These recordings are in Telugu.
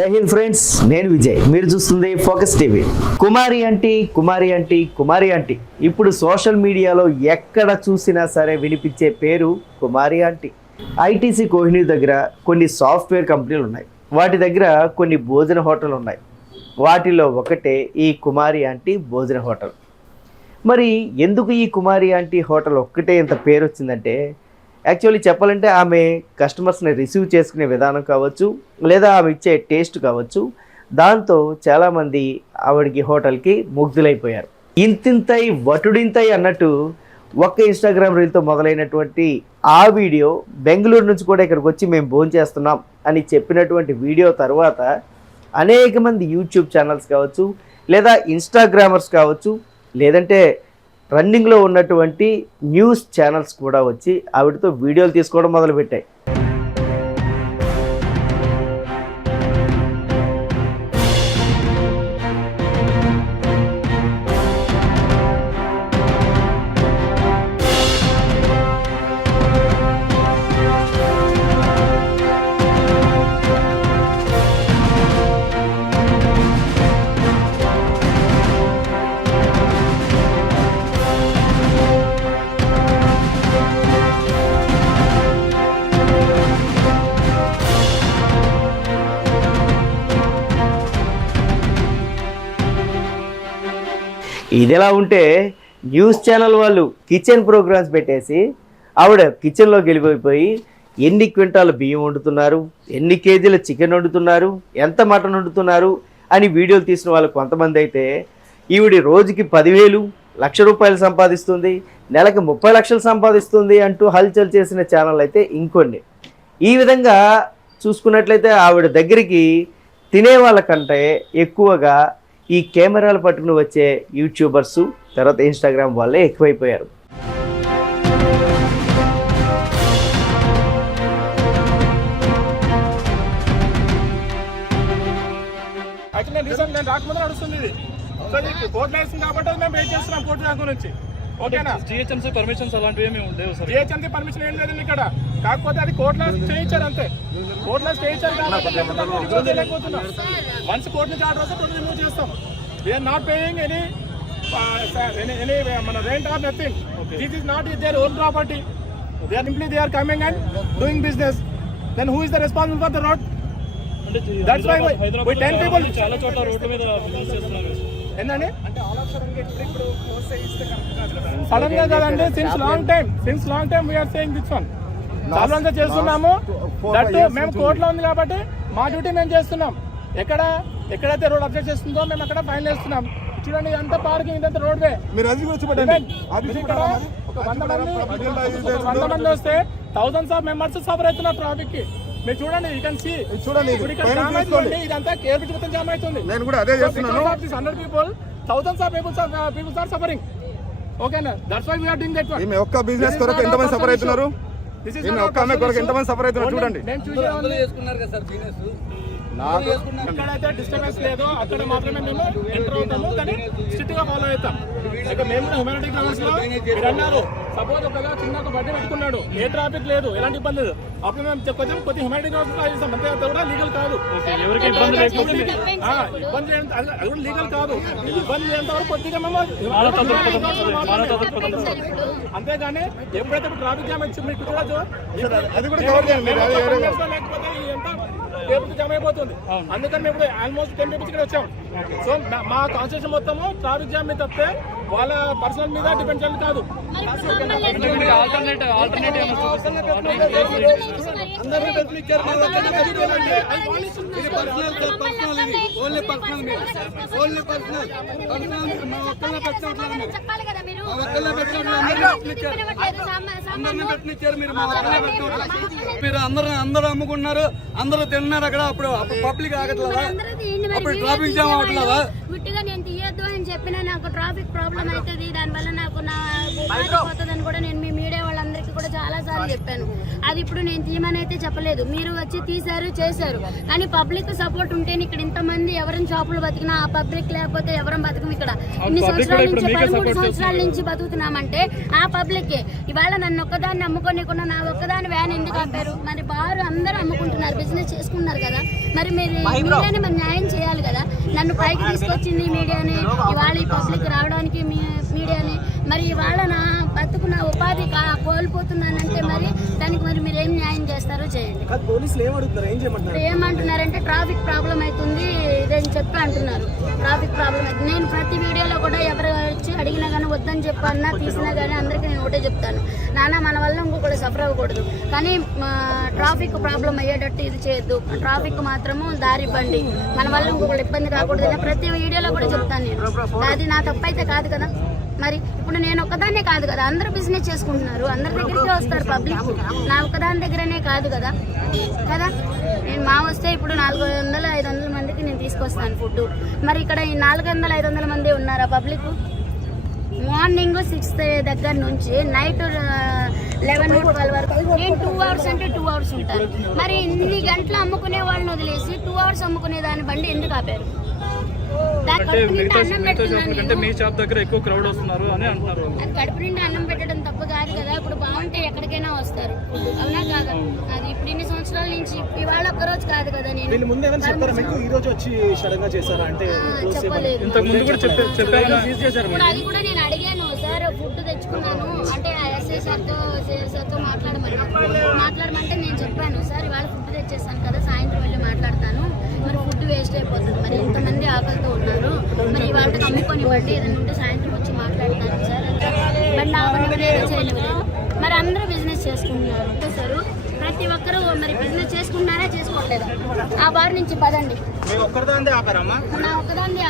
జై హింద్ ఫ్రెండ్స్, నేను విజయ్. మీరు చూస్తుంది ఫోకస్ టీవీ. కుమారి ఆంటీ ఇప్పుడు సోషల్ మీడియాలో ఎక్కడ చూసినా సరే వినిపించే పేరు కుమారి ఆంటీ. ఐటీసీ కోహినూర్ దగ్గర కొన్ని సాఫ్ట్వేర్ కంపెనీలు ఉన్నాయి. వాటి దగ్గర కొన్ని భోజన హోటల్ ఉన్నాయి. వాటిలో ఒకటే ఈ కుమారి ఆంటీ భోజన హోటల్. మరి ఎందుకు ఈ కుమారి ఆంటీ హోటల్ ఒక్కటే ఇంత పేరు వచ్చిందంటే, యాక్చువల్లీ చెప్పాలంటే ఆమె కస్టమర్స్ని రిసీవ్ చేసుకునే విధానం కావచ్చు, లేదా ఆమె ఇచ్చే టేస్ట్ కావచ్చు, దాంతో చాలామంది ఆవిడకి హోటల్కి ముగ్ధులైపోయారు. ఇంతింతై వటుడింతై అన్నట్టు ఒక్క ఇన్స్టాగ్రామ్ రీల్తో మొదలైనటువంటి ఆ వీడియో బెంగళూరు నుంచి కూడా ఇక్కడికి వచ్చి మేము భోజనం చేస్తున్నాం అని చెప్పినటువంటి వీడియో తర్వాత అనేక మంది యూట్యూబ్ ఛానల్స్ కావచ్చు, లేదా ఇన్స్టాగ్రామర్స్ కావచ్చు, లేదంటే రన్నింగ్లో ఉన్నటువంటి న్యూస్ ఛానల్స్ కూడా వచ్చి ఆవిడతో వీడియోలు తీసుకోవడం మొదలుపెట్టాయి. ఇదిలా ఉంటే న్యూస్ ఛానల్ వాళ్ళు కిచెన్ ప్రోగ్రామ్స్ పెట్టేసి ఆవిడ కిచెన్లోకి వెళ్ళిపోయి ఎన్ని క్వింటాల బియ్యం వండుతున్నారు, ఎన్ని కేజీల చికెన్ వండుతున్నారు, ఎంత మటన్ వండుతున్నారు అని వీడియోలు తీసిన వాళ్ళు కొంతమంది అయితే, ఈవిడ రోజుకి 10,000 లక్ష రూపాయలు సంపాదిస్తుంది, నెలకు 30 లక్షలు సంపాదిస్తుంది అంటూ హల్చల్ చేసిన ఛానల్ అయితే ఇంకొన్ని. ఈ విధంగా చూసుకున్నట్లయితే ఆవిడ దగ్గరికి తినే వాళ్ళకంటే ఎక్కువగా ఈ కెమెరాలు పట్టుకుని వచ్చే యూట్యూబర్స్, తర్వాత ఇన్స్టాగ్రామ్ వాళ్ళే ఎక్కువైపోయారు. నేను రాకముందు నడుస్తుంది ఇది. సో ఇది కోర్టు లైసెన్స్ కాబట్టి మేము వెయిట్ చేస్తున్నాం కోర్టు దాకా నుంచి. ఓకేనా? జిహెచ్ఎంసీ పర్మిషన్స్ అలాంటివి ఏమి ఉండేవి సార్. జిహెచ్ఎంసీ పర్మిషన్ ఏం లేదండి ఇక్కడ. కాకపోతే అది కోర్టులో చేయించారు అంతే. కోర్టులో చేయించారు కాబట్టి లేకపోతున్నాం. వన్స్ కోర్టు నుంచి ఆర్డర్ వస్తే కోర్టు రిమూవ్ చేస్తాం. వీఆర్ నాట్ పేయింగ్ ఎనీ మన rent or nothing. This is not their own property. They are simply they are coming and doing business. Then who is the responsible for the road? That's why we 10 people చాలా చోట్ల రోడ్డు మీద బిజినెస్ చేస్తున్నారు. ఏంటండి సడన్ గా కదండి. Since long time we are saying this one. చాలా అంతా చేస్తున్నాము. దట్ మేము కోర్టులో ఉంది కాబట్టి మా డ్యూటీ మేము చేస్తున్నాం. ఎక్కడైతే రోడ్ అబ్జెక్ట్ చేస్తుందో మేము అక్కడ ఫైన్ వేస్తున్నాం. చూడండి ఎంత పార్కింగ్, ఇదంతా రోడ్ వే. ఒక 100 మంది వస్తే థౌసండ్స్ ఆఫ్ మెంబర్స్ సఫర్ అవుతున్నారు ట్రాఫిక్ కి. మీరు చూడండి, యూ కెన్ సీ. ఇదంతా కేర్ పిచ్చి మొత్తం జామ్ అవుతుంది. నేను కూడా అదే చేస్తున్నాను. 100 people, thousands of people are suffering. Okay na? That's why we are doing that one. ఈమె ఒక్క బిజినెస్ కొరకు ఎంతమంది సఫర్ అవుతున్నారు? ఈమె ఒక్క ఆమె కొరకు ఎంతమంది సఫర్ అవుతున్నారు చూడండి. నేను చూసేవాళ్ళు చేసుకున్నారు కదా సార్ బిజినెస్. ఎక్కడైతే డిస్టర్బెన్స్ లేదో అక్కడ మాత్రమే మేము ఎంటర్ అవుతాము. కానీ స్ట్రిక్ట్ గా ఫాలో అవుతాం. ఇక మేము కూడా హ్యూమానిటీ గ్రౌండ్స్ లో మీరు అన్నారు, సపోజ్ ఒకవేళ చిన్న ఒక బడ్డీ పెట్టుకున్నాడు, ఏ ట్రాఫిక్ లేదు, ఎలాంటి ఇబ్బంది లేదు, అప్పుడు మేము కొంచెం కొద్ది హ్యూమానిటీ గ్రౌండ్స్ లో చేస్తాం. అంతే, అది కూడా లీగల్ కాదు. ఎవరికి ఇబ్బంది లేకపోతే ఇబ్బంది అది కూడా లీగల్ కాదు. ఇబ్బంది ఎంత వరకు కొద్దిగా మేము అంతేగాని ఎప్పుడైతే ట్రాఫిక్ జామ్ వచ్చి మీకు చూడొచ్చు, అది కూడా కవర్ చేయండి. లేకపోతే ఎంత టేబుల్ జామ్ అయిపోతుంది. అందుకని మేము ఆల్మోస్ట్ 10 people ఇక్కడ వచ్చాం. సో మా కాన్స్టిట్యూషన్ మొత్తము ట్రాఫిక్ జామ్ మీద తప్పితే వాళ్ళ పర్సనల్ మీద డిపెండ్ చేయాలి కాదు. మీరు అందరూ అమ్ముకున్నారు, అందరూ తిన్నారు అక్కడ. అప్పుడు పబ్లిక్ ఆగట్లేదా? అప్పుడు ట్రాఫిక్ జామ్ అవ్వట్లేదా? గుట్టిగా నేను తీయొద్దు అని చెప్పినా నాకు ట్రాఫిక్ ప్రాబ్లం అవుతుంది, దానివల్ల నాకు నా పోతుందని కూడా నేను మీ మీడియా వాళ్ళందరికీ కూడా చాలా సార్లు చెప్పాను. అది ఇప్పుడు నేను తీయమని అయితే చెప్పలేదు, మీరు వచ్చి తీశారు చేశారు. కానీ పబ్లిక్ సపోర్ట్ ఉంటేనే ఇక్కడ ఇంతమంది ఎవరైనా షాపులు బతికినా, ఆ పబ్లిక్ లేకపోతే ఎవరం బతకం. ఇక్కడ ఇన్ని సంవత్సరాల నుంచి 13 సంవత్సరాల నుంచి బతుకుతున్నామంటే ఆ పబ్లిక్. ఇవాళ నన్ను ఒక్కదాన్ని అమ్ముకోనికుండా నా ఒక్కదాన్ని వ్యాన్ ఎందుకు ఆపారు? మరి బారు అందరూ అమ్ముకుంటున్నారు, బిజినెస్ చేసుకున్నారు కదా. మరి మీరు మీడియాని మరి న్యాయం చేయాలి కదా. నన్ను పైకి తీసుకొచ్చింది మీడియాని, ఇవాళ ఈ పబ్లిక్ రావడానికి మీడియాని. మరి ఇవాళ నా బతుకు నా ఉపాధి కోల్పోతున్నానంటే మరి దానికి మరి మీరు ఏం న్యాయం చేస్తారో చేయండి. ఏమంటున్నారంటే ట్రాఫిక్ ప్రాబ్లం అవుతుంది ఇదని చెప్పి అంటున్నారు. ట్రాఫిక్ ప్రాబ్లం అవుతుంది. నేను ప్రతి వీడియోలో కూడా ఎవరు వచ్చి అడిగినా కానీ వద్దని చెప్పన్నా తీసినా కానీ అందరికీ నేను ఒకటే చెప్తాను, నాన్న మన వల్ల ఇంకొకటి సఫర్ అవ్వకూడదు, కానీ ట్రాఫిక్ ప్రాబ్లం అయ్యేటట్టు ఇది చేయొద్దు. ట్రాఫిక్ మాత్రము దారి ఇవ్వండి, మన వల్ల ఇంకొకటి ఇబ్బంది కాకూడదు. ప్రతి వీడియోలో కూడా చెప్తాను నేను. అది నా తప్పు అయితే కాదు కదా. మరి ఇప్పుడు నేను ఒక్కదాన్నే కాదు కదా, అందరూ బిజినెస్ చేసుకుంటున్నారు, అందరి దగ్గరికి వస్తారు పబ్లిక్. నా ఒక్కదాని దగ్గరనే కాదు కదా కదా. నేను మా వస్తే ఇప్పుడు 400-500 మందికి నేను తీసుకొస్తాను ఫుడ్. మరి ఇక్కడ ఈ 400-500 మంది ఉన్నారా పబ్లిక్? మార్నింగ్ 6 దగ్గర నుంచి నైట్ 11-12 వరకు నేను 2 hours అంటే 2 hours ఉంటాను. మరి ఇన్ని గంటలు అమ్ముకునే వాళ్ళని వదిలేసి 2 hours అమ్ముకునే దాని బండి ఎందుకు ఆపారు? మీ షాప్ దగ్గర ఎక్కువ క్రౌడ్ వస్తున్నారు అని అంటున్నారు. అది కడుపు నిండా అన్నం పెట్టడం తప్పు కాదు కదా. ఇప్పుడు బాగుంటే ఎక్కడికైనా వస్తారు, అవునా కాదా? అది ఇప్పుడు ఇన్ని సంవత్సరాల నుంచి ఇవాళ ఒక్కరోజు కాదు కదా. నేను చెప్పలేదు. ఇప్పుడు అది కూడా నేను అడిగాను, సార్ ఫుడ్ తెచ్చుకున్నాను అంటే ఎస్ఐ సార్తో మాట్లాడమంటే నేను చెప్పాను, సార్ ఇవాళ ఫుడ్ తెచ్చేసాను కదా, సాయంత్రం వెళ్ళి మాట్లాడతాను, మరి ఫుడ్ వేస్ట్ అయిపోతుంది, మరి ఇంతమంది ఆకలితో ఉన్నారు, మరి ఇవాళ అమ్ముకొనివ్వండి, ఏదైనా ఉంటే సాయంత్రం వచ్చి మాట్లాడతాను సార్ అంటే బట్ నా పని చేయలేదు. మరి అందరూ బిజినెస్ చేసుకుంటున్నారు సార్, ప్రతి ఒక్కరూ మరి బిజినెస్ చేసుకుంటున్నారా చేసుకోవట్లేదా? ఆ బార్ నుంచి పదండి, నా ఒక్కదాన్ని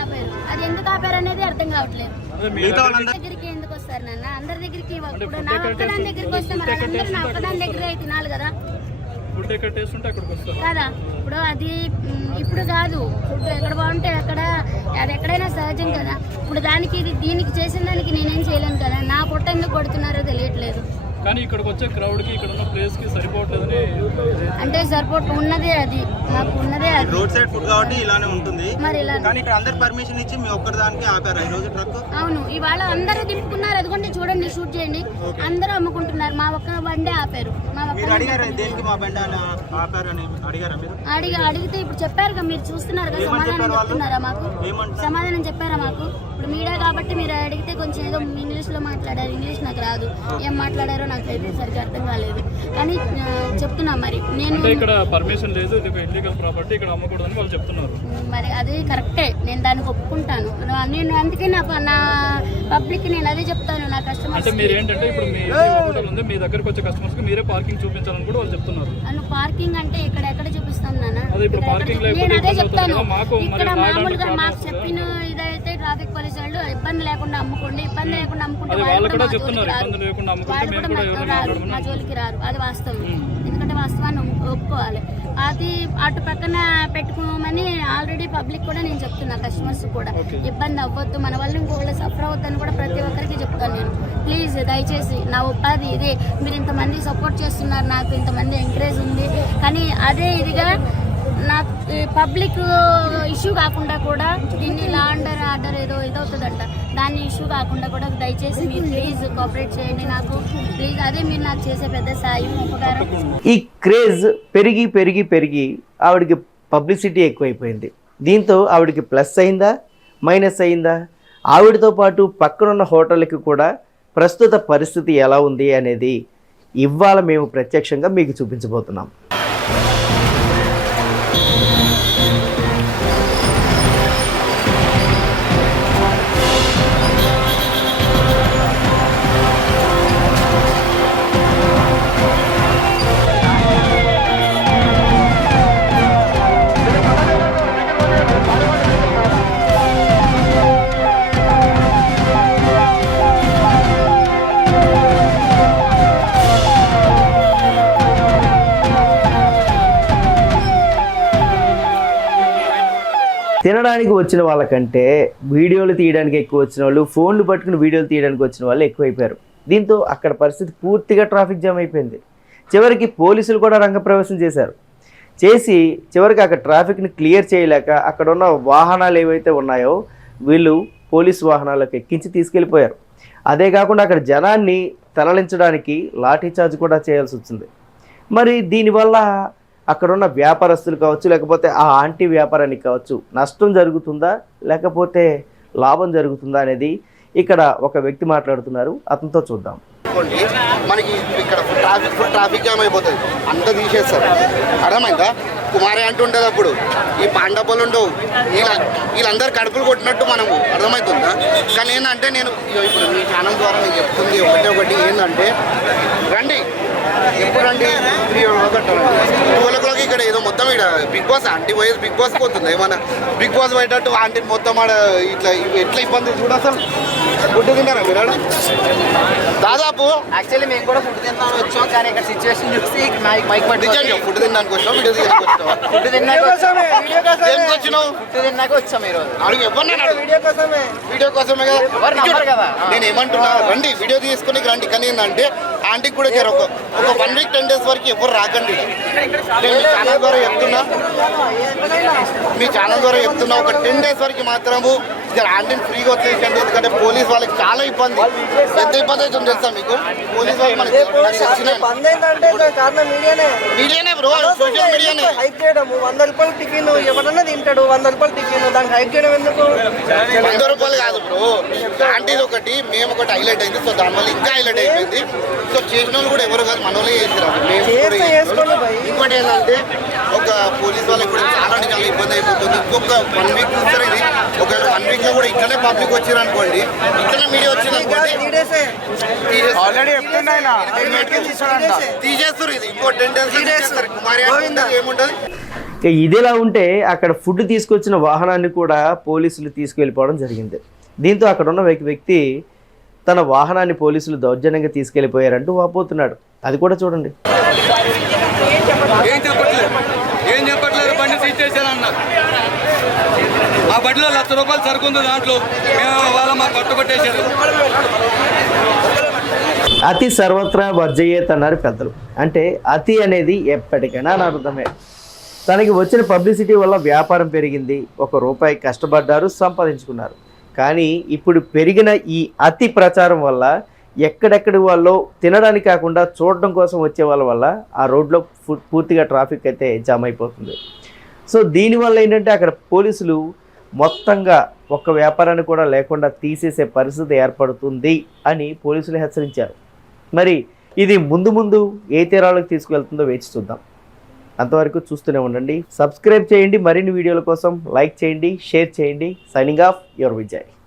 ఆపారు. అది ఎందుకు ఆపారు అనేది అర్థం కావట్లేదు. దగ్గరికి ఎందుకు వస్తారు నాన్న? అందరి దగ్గరికి ఇప్పుడు నా ఒక్కదాని దగ్గరికి వస్తే మరి అందరూ నా ఒక్కదాని దగ్గరే తినాలి కదా కదా. ఇప్పుడు అది ఇప్పుడు కాదు, ఫుడ్ ఎక్కడ బాగుంటే అక్కడ అది ఎక్కడైనా సహజం కదా. ఇప్పుడు దీనికి చేసిన దానికి నేనేం చేయలేను కదా. నా పొట్ట ఎందుకు కొడుతున్నారో తెలియట్లేదు. కానీ ఇక్కడికి వచ్చే క్రౌడ్ కి ఇక్కడ ఉన్న ప్లేస్ కి సరిపోవట్లేదని అంటే ఉన్నదే అది, నాకు ఉన్నదే అది. రోడ్ సైడ్ ఫుడ్ కాబట్టి ఇలానే ఉంటుంది. మరి ఇలా కానీ ఇక్కడ అందరు పర్మిషన్ ఇచ్చి మీ ఒక్కదానికి ఆపారు ఈ రోజు ట్రక్. అవును, ఇవాళ అందరూ దింపుకున్నారు. అదిగోండి చూడండి, షూట్ చేయండి, అందరూ అమ్ముకుంటున్నారు. మా ఒక్క బండే ఆపారు. మీరు అడిగారు దేనికి మా బండి ఆపారని అడిగారా మీరు? అడిగితే ఇప్పుడు చెప్పారు, మీరు చూస్తున్నారు కదా, సమాధానం చెప్తున్నారా మాకు? సమాధానం చెప్పారా మాకు? ఇప్పుడు మీడియా కాబట్టి మీరు అడిగితే కొంచెం ఏదో ఇంగ్లీష్ లో మాట్లాడారు, ఇంగ్లీష్ నాకు రాదు, ఏం మాట్లాడారో నాకు అయితే సరిగ్గా అర్థం కాలేదు. కానీ చెప్తున్నా మరి నేను ఇక్కడ పర్మిషన్ లేదు, ఇది ఇల్లీగల్ ప్రాపర్టీ, ఇక్కడ అమ్మకూడదని వాళ్ళు చెప్తున్నారు. మరి అది కరెక్టే, నేను దానికి ఒప్పుకుంటాను. నేను అందుకే నా పబ్లిక్ నేను అదే చెప్తాను, నా కస్టమర్స్. అంటే మీరు ఏంటంటే ఇప్పుడు మీ దగ్గరకు వచ్చే కస్టమర్స్ కి మీరే పార్కింగ్ చూపించాలని కూడా వాళ్ళు చెప్తున్నారు. పార్కింగ్ అంటే ఎక్కడ చూపిస్తాను నాన్న? నేను అదే చెప్తాను. ఇక్కడ మామూలుగా మాకు చెప్పిన ఇదైతే ట్రాఫిక్ పోలీసు వాళ్ళు ఇబ్బంది లేకుండా అమ్ముకోండి, ఇబ్బంది లేకుండా అమ్ముకుంటే వాళ్ళు కూడా మా జోలికి రారు. అది వాస్తవం, ఎందుకంటే వాస్తవాన్ని ఒప్పుకోవాలి. అది అటు పక్కన పెట్టుకోమని ఆల్రెడీ పబ్లిక్ కూడా నేను చెప్తున్నా, కస్టమర్స్ కూడా ఇబ్బంది అవ్వద్దు, మన వల్ల ఇంకొకళ్ళు సఫర్ అవ్వద్దని కూడా ప్రతి ఒక్కరికి చెప్తాను నేను. ప్లీజ్ దయచేసి నా ఉపాధి ఇదే, మీరు ఇంతమంది సపోర్ట్ చేస్తున్నారు, నాకు ఇంతమంది ఎంకరేజ్ ఉంది, కానీ అదే ఇదిగా నాకు పబ్లిక్ ఇష్యూ కాకుండా కూడా దీన్ని లా అండ్ ఆర్డర్ ఏదో ఇదవుతుందంట, దాన్ని ఇష్యూ కాకుండా కూడా దయచేసి మీరు ప్లీజ్ కోఆపరేట్ చేయండి నాకు, ప్లీజ్. అదే మీరు నాకు చేసే పెద్ద సాయం, ఉపకారం. ఈ క్రేజ్ పెరిగి పెరిగి పెరిగి ఆవిడకి పబ్లిసిటీ ఎక్కువైపోయింది. దీంతో ఆవిడకి ప్లస్ అయిందా మైనస్ అయిందా? ఆవిడతో పాటు పక్కనున్న హోటళ్ళకి కూడా ప్రస్తుత పరిస్థితి ఎలా ఉంది అనేది ఇవాళ మేము ప్రత్యక్షంగా మీకు చూపించబోతున్నాం. తినడానికి వచ్చిన వాళ్ళకంటే వీడియోలు తీయడానికి ఎక్కువ వచ్చిన వాళ్ళు, ఫోన్లు పట్టుకుని వీడియోలు తీయడానికి వచ్చిన వాళ్ళు ఎక్కువైపోయారు. దీంతో అక్కడ పరిస్థితి పూర్తిగా ట్రాఫిక్ జామ్ అయిపోయింది. చివరికి పోలీసులు కూడా రంగప్రవేశం చేసి చివరికి అక్కడ ట్రాఫిక్ని క్లియర్ చేయలేక అక్కడ ఉన్న వాహనాలు ఏవైతే ఉన్నాయో వీళ్ళు పోలీసు వాహనాలకు ఎక్కించి తీసుకెళ్ళిపోయారు. అదే కాకుండా అక్కడ జనాన్ని తరలించడానికి లాఠీ చార్జ్ కూడా చేయాల్సి వచ్చింది. మరి దీనివల్ల అక్కడున్న వ్యాపారస్తులు కావచ్చు, లేకపోతే ఆ ఆంటీ వ్యాపారానికి కావచ్చు నష్టం జరుగుతుందా లేకపోతే లాభం జరుగుతుందా అనేది ఇక్కడ ఒక వ్యక్తి మాట్లాడుతున్నారు. అతనితో చూద్దాం. మనకి ఇక్కడ ట్రాఫిక్ జామ్ అయిపోతుంది, అంతా తీసేస్తారు. అర్థమైందా? కుమారి అంటూ ఉంటుంది అప్పుడు ఈ పాండవులు ఉండవు, వీళ్ళందరూ కడుపులు కొట్టినట్టు మనము అర్థమవుతుందా? కానీ ఏంటంటే నేను ఇప్పుడు మీ ఛానల్ ద్వారా నేను చెప్తుంది ఒకటి ఏంటంటే రండి, ఎప్పుడు రండి 12 ఇక్కడ ఏదో మొత్తం ఇక్కడ బిగ్ బాస్ ఆంటీ పోయేది బిగ్ బాస్ పోతుంది. ఏమన్నా బిగ్ బాస్ పోయేటట్టు ఆంటీ మొత్తం ఆడ ఇట్లా ఎట్లా ఇబ్బంది చూడ. అసలు ఫుడ్ తిన్నారా మీరు? దాదాపు యాక్చువల్లీ మేము కూడా ఫుడ్ తిన్నాను వచ్చాం, కానీ ఇక్కడ సిచ్యువేషన్ చూసి మైక్ నిజంగా ఫుడ్ తినడానికి వచ్చాం, వీడియో తీయడానికి వచ్చాం. ఫుడ్ తిన్నాక ఏం వచ్చినావు? ఫుడ్ తిన్నాక వచ్చాం ఈరోజు. అడుగు ఎవరు వీడియో కోసమే కదా. నేను ఏమంటున్నా, రండి వీడియో తీసుకుని రండి. కానీ ఏంటంటే ఆంటీకి కూడా ఒక 1 వీక్ 10 డేస్ వరకు ఎవరు రాకండి. నేను మీ ఛానల్ ద్వారా చెప్తున్నా ఒక 10 డేస్ వరకు మాత్రము ఆంటీని ఫ్రీగా వచ్చేసండి. ఎందుకంటే పోలీస్ వాళ్ళకి చాలా ఇబ్బంది, ఎంత ఇబ్బంది అవుతుంది తెలుసా మీకు? పోలీస్ వాళ్ళు మీడియానే బ్రో, సోషల్ మీడియానే. 100 రూపాయలు టిఫిన్ ఎవరన్నా తింటాడు, 100 రూపాయలు టిఫిన్, దానికి హైప్ చేయడం ఎందుకు? 100 రూపాయలు కాదు బ్రో, ఆంటీది ఒకటి మేము ఒకటి హైలైట్ అయింది. సో దానివల్ల ఇంకా హైలైట్ అయిపోయింది. సో చేసిన వాళ్ళు కూడా ఎవరు కాదు, మన వాళ్ళే చేసిరారు. ఇంకోటి ఏంటంటే ఒక పోలీస్ వాళ్ళకి కూడా చాలా చాలా ఇబ్బంది అయిపోతుంది. ఇంకొక 1 వీక్ చూస్తారు. ఇది ఒకవేళ 1 వీక్ లో కూడా ఇట్లనే పబ్లిక్ వచ్చారు అనుకోండి, ఇట్లనే మీడియా వచ్చింది అనుకోండి, తీసేస్తారు. ఇది ఇంకో 10 డేస్ తీసేస్తారు. కుమారి ఏముంటది? ఇదిలా ఉంటే అక్కడ ఫుడ్ తీసుకొచ్చిన వాహనాన్ని కూడా పోలీసులు తీసుకెళ్ళిపోవడం జరిగింది. దీంతో అక్కడ ఉన్న వ్యక్తి తన వాహనాన్ని పోలీసులు దౌర్జన్యంగా తీసుకెళ్ళిపోయారంటూ వాపోతున్నాడు. అది కూడా చూడండి. ఏం చెప్పట్లేదు, బండి సీజ్ చేశారన్నారు. ఆ బండిలో 1,00,000 రూపాయలు సరుకుంది, దాంట్లో వాళ్ళ మా కొట్టేశారు. అతి సర్వత్రా వర్జయేత్ అన్నారు పెద్దలు. అంటే అతి అనేది ఎప్పటికైనా అనర్థమే. తనకి వచ్చిన పబ్లిసిటీ వల్ల వ్యాపారం పెరిగింది, ₹1 కష్టపడ్డారు, సంపాదించుకున్నారు. కానీ ఇప్పుడు పెరిగిన ఈ అతి ప్రచారం వల్ల ఎక్కడెక్కడి వాళ్ళు తినడానికి కాకుండా చూడడం కోసం వచ్చే వాళ్ళ వల్ల ఆ రోడ్లో పూర్తిగా ట్రాఫిక్ అయితే జామ్ అయిపోతుంది. సో దీనివల్ల ఏంటంటే అక్కడ పోలీసులు మొత్తంగా ఒక్క వ్యాపారాన్ని కూడా లేకుండా తీసేసే పరిస్థితి ఏర్పడుతుంది అని పోలీసులు హెచ్చరించారు. మరి ఇది ముందు ఏ తీరాలకు తీసుకువెళ్తుందో వేచి చూద్దాం. అంతవరకు చూస్తూనే ఉండండి. సబ్స్క్రైబ్ చేయండి. మరిన్ని వీడియోల కోసం లైక్ చేయండి, షేర్ చేయండి. Signing off, your Vijay.